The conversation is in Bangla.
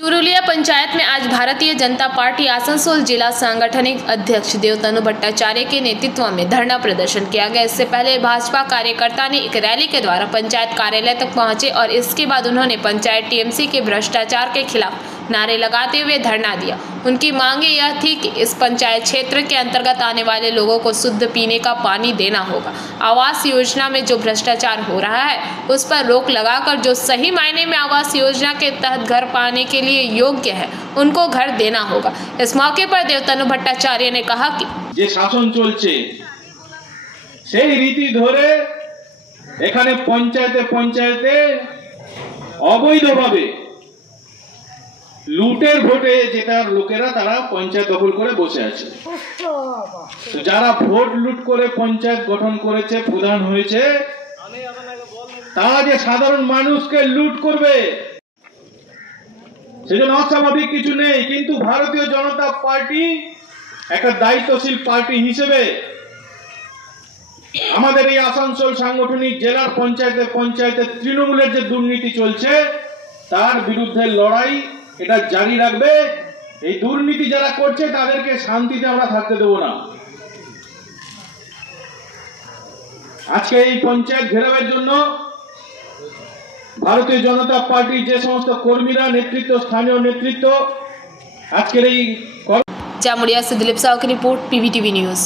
चुरुलिया पंचायत में आज भारतीय जनता पार्टी आसनसोल जिला सांगठनिक अध्यक्ष देवतनु भट्टाचार्य के नेतृत्व में धरना प्रदर्शन किया गया। इससे पहले भाजपा कार्यकर्ता ने एक रैली के द्वारा पंचायत कार्यालय तक पहुंचे और इसके बाद उन्होंने पंचायत टीएमसी के भ्रष्टाचार के खिलाफ नारे लगाते हुए धरना दिया। उनकी मांगे यह थी कि इस पंचायत क्षेत्र के अंतर्गत आने वाले लोगों को शुद्ध पीने का पानी देना होगा। आवास योजना में जो भ्रष्टाचार हो रहा है उस पर रोक लगाकर जो सही मायने में आवास योजना के तहत घर पाने के लिए योग्य है उनको घर देना होगा। इस मौके पर देवतनु भट्टाचार्य ने कहा कि যে শাসন চলছে সেই রীতি ধরে এখানে পঞ্চায়েতে অবৈধভাবে লুটের ভোটে জেতার লোকেরা তারা পঞ্চায়েত দখল করে বসে আছে। তো যারা ভোট লুট করে পঞ্চায়েত গঠন করেছে, প্রধান হয়েছে, তারা যে সাধারণ মানুষকে লুট করবে সেজন্য অস্বাভাবিক কিছু নেই। কিন্তু ভারতীয় জনতা পার্টি একটা দায়িত্বশীল পার্টি হিসেবে আমাদের এই আসানসোল সাংগঠনিক জেলার পঞ্চায়েতে তৃণমূলের যে দুর্নীতি চলছে তার বিরুদ্ধে লড়াই এটা জারি রাখবে। এই দুর্নীতি যারা করছে তাদেরকে শান্তিতে আমরা থাকতে দেব না। আজকে এই পঞ্চায়েত ঘেরাওয়ের জন্য ভারতীয় জনতা পার্টির যে সমস্ত কর্মীরা, নেতৃত্ব, স্থানীয় নেতৃত্ব আজকের এই जामुड़िया से दिलीप साहू की रिपोर्ट, पीवीटीवी न्यूज।